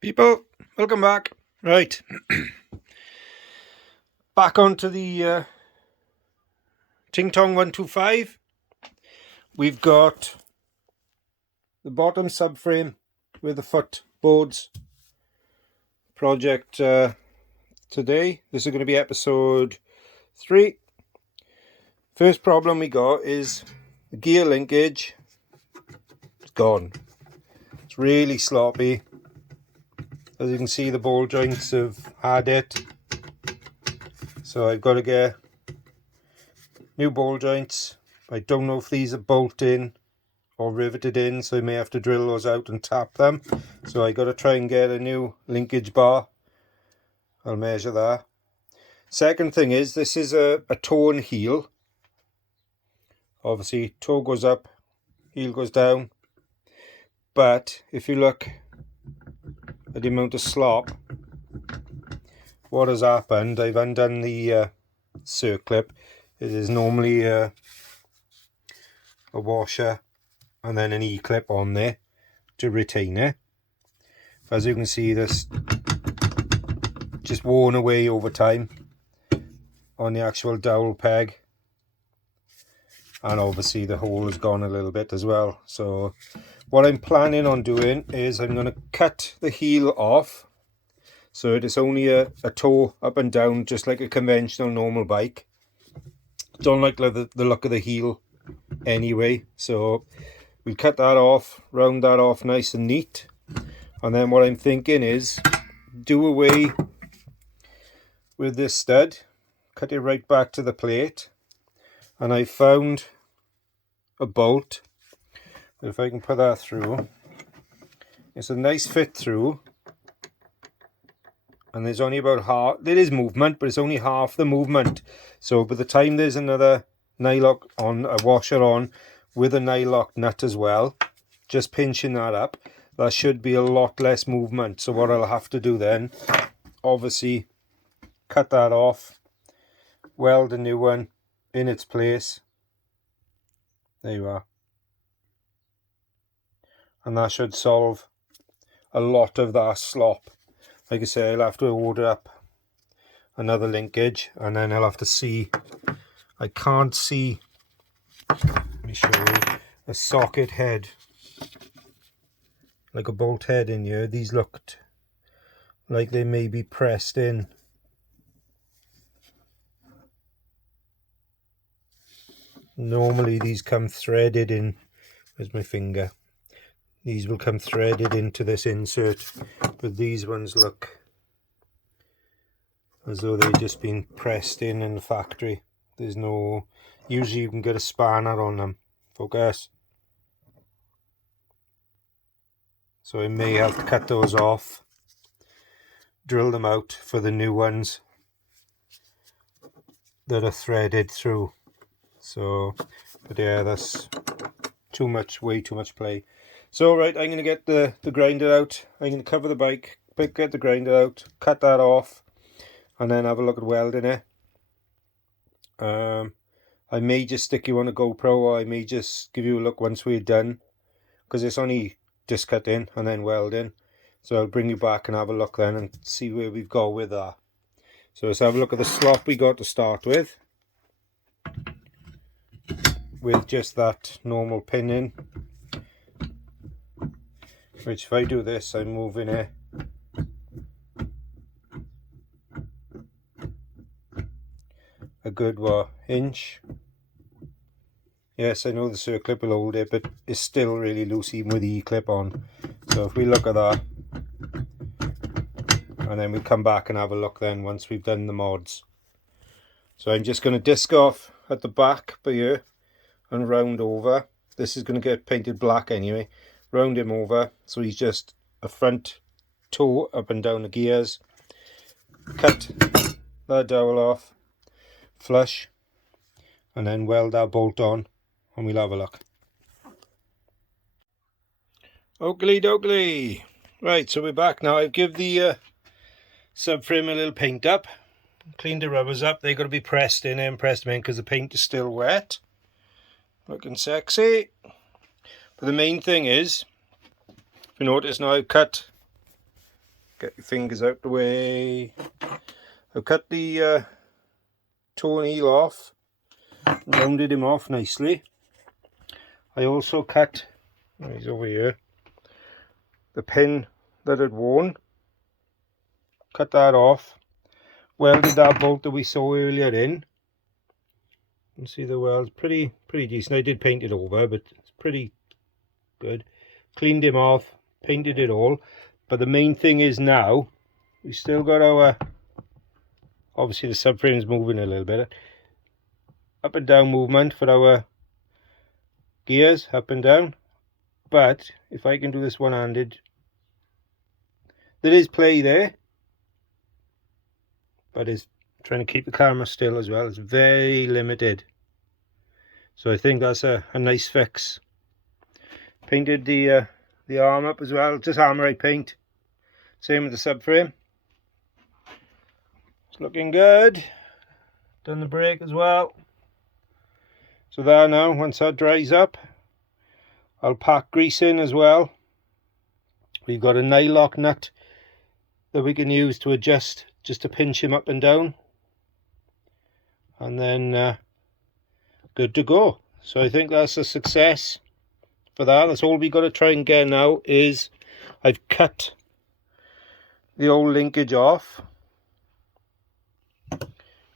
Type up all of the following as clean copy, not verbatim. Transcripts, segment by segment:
People, welcome back. Right, back onto the Ting Tong 125. We've got the bottom subframe with the foot boards project today. This is going to be episode 3. First problem we got is the gear linkage. It's gone. It's really sloppy. As you can see, the ball joints have had it. So I've got to get new ball joints. I don't know if these are bolted in or riveted in, so I may have to drill those out and tap them. So I got to try and get a new linkage bar. I'll measure that. Second thing is, this is a toe and heel. Obviously, toe goes up, heel goes down. But if you look at the amount of slop, what has happened, I've undone the circlip. It is normally a washer and then an E-clip on there to retain it. As you can see, this just worn away over time on the actual dowel peg, and obviously the hole has gone a little bit as well. So what I'm planning on doing is I'm going to cut the heel off so it is only a toe up and down, just like a conventional normal bike. Don't like the look of the heel anyway, so we'll cut that off, round that off nice and neat. And then what I'm thinking is do away with this stud, cut it right back to the plate, and I found a bolt. If I can put that through, it's a nice fit through, and there's only about half, there is movement, but it's only half the movement. So by the time there's another nylock on, a washer on with a nylock nut as well, just pinching that up, that should be a lot less movement. So what I'll have to do then, obviously cut that off, weld a new one in its place. There you are. And that should solve a lot of that slop. Like I say, I'll have to order up another linkage, and then I'll have to see. I can't see, let me show you, a socket head, like a bolt head in here. These looked like they may be pressed in. Normally these come threaded in. Where's my finger? These will come threaded into this insert, but these ones look as though they've just been pressed in the factory. There's no, usually you can get a spanner on them. Focus. So I may have to cut those off, drill them out for the new ones that are threaded through. So, but yeah, that's too much, way too much play. So right, I'm going to get the grinder out. I'm going to cover the bike, get the grinder out, cut that off, and then have a look at welding it. I may just stick you on a GoPro, or I may just give you a look once we're done, because it's only just cut in and then welding. So I'll bring you back and have a look then and see where we've got with that. So let's have a look at the slop we got to start with just that normal pin in. Which if I do this, I'm moving it a good inch. Yes, I know the circlip will hold it, but it's still really loose even with the E-clip on. So if we look at that, and then we'll come back and have a look then once we've done the mods. So I'm just going to disc off at the back by here and round over. This is going to get painted black anyway. Round him over so he's just a front toe up and down the gears. Cut that dowel off, flush, and then weld that bolt on, and we'll have a look. Oakley dokley. Right, so we're back now. I've give the subframe a little paint up, cleaned the rubbers up. They've got to be pressed in and pressed in because the paint is still wet. Looking sexy. But the main thing is, if you notice now, I've cut Get your fingers out the way. I've cut the toe heel off, rounded him off nicely. I also cut, he's over here, the pin that had worn. Cut that off. Welded that bolt that we saw earlier in. You can see the weld's pretty decent. I did paint it over, but it's pretty good. Cleaned him off, painted it all. But the main thing is now, we still got our, obviously the subframe is moving a little bit. Up and down movement for our gears, up and down. But if I can do this one-handed, there is play there. But it's trying to keep the camera still as well. It's very limited. So I think that's a nice fix. Painted the arm up as well. Just Armorite paint. Same with the subframe. It's looking good. Done the brake as well. So there now, once that dries up, I'll pack grease in as well. We've got a nylock nut that we can use to adjust, just to pinch him up and down. And then good to go. So I think that's a success for that. That's all we got to try and get now is I've cut the old linkage off.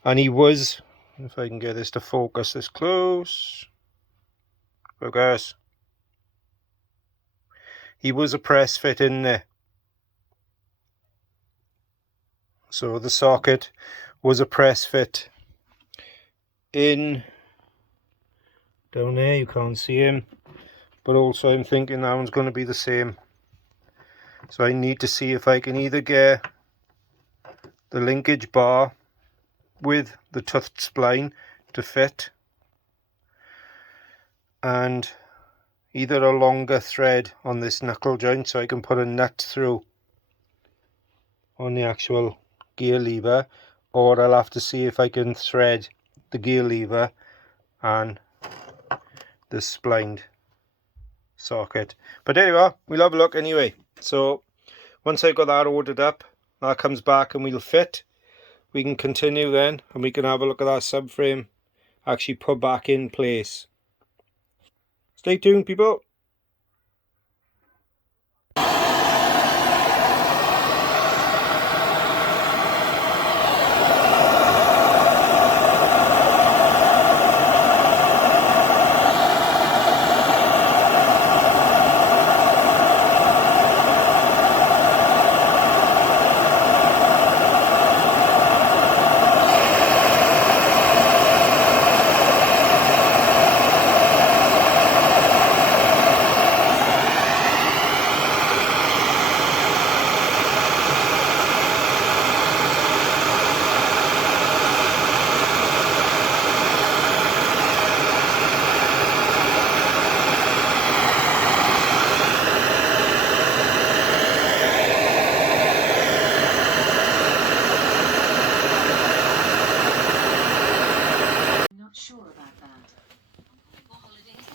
And he was, if I can get this to focus this close. Focus. He was a press fit in there. So the socket was a press fit in down there. You can't see him, but also I'm thinking that one's going to be the same. So I need to see if I can either get the linkage bar with the toothed spline to fit, and either a longer thread on this knuckle joint so I can put a nut through on the actual gear lever, or I'll have to see if I can thread the gear lever and the splined socket. But there you are, we'll have a look anyway. So once I've got that ordered up, that comes back and we'll fit, we can continue then and we can have a look at that subframe actually put back in place. Stay tuned, people.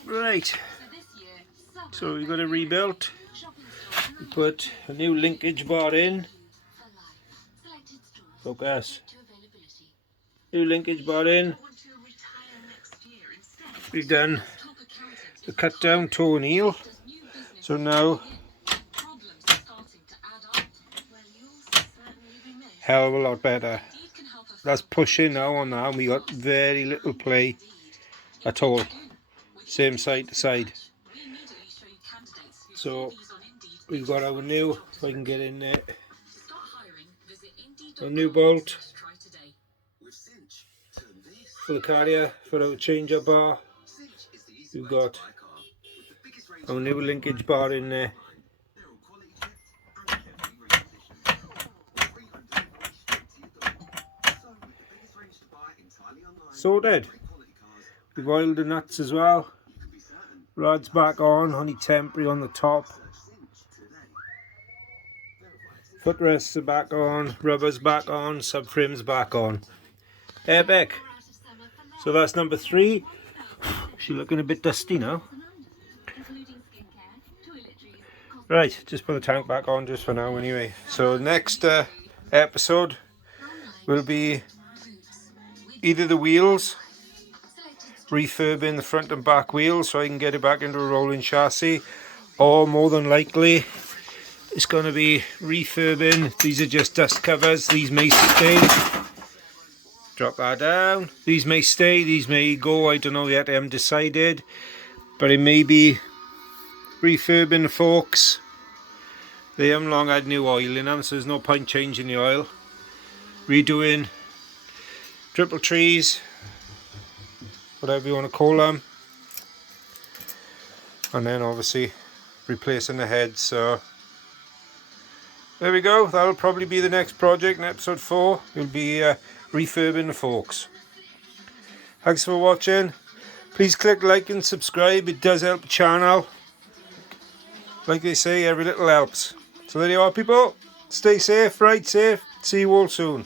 Right, so we got a rebuilt. We put a new linkage bar in. Focus. New linkage bar in. We've done the cut down toe and heel. So now, hell of a lot better. That's pushing now on that, and we got very little play at all. Same side to side. So we've got our new, if I can get in there, our new bolt for the carrier for our changer bar. We've got our new linkage bar in there. Sorted. We've oiled the nuts as well. Rod's back on, only temporary on the top. Footrests are back on, rubber's back on, subframe's back on. Epic. So that's number 3. She's looking a bit dusty now. Right, just put the tank back on just for now anyway. So next episode will be either the wheels, refurbing the front and back wheels so I can get it back into a rolling chassis, or more than likely it's going to be refurbing. These are just dust covers, these may stay. Drop that down. These may stay, these may go, I don't know yet, I haven't decided. But it may be refurbing the forks. They haven't long had new oil in them, so there's no point changing the oil. Redoing triple trees, whatever you want to call them. And then obviously replacing the heads. So there we go, that'll probably be the next project in episode 4. We'll be refurbing the forks. Thanks for watching. Please click like and subscribe, it does help the channel. Like they say, every little helps. So there you are people, stay safe, ride safe, see you all soon.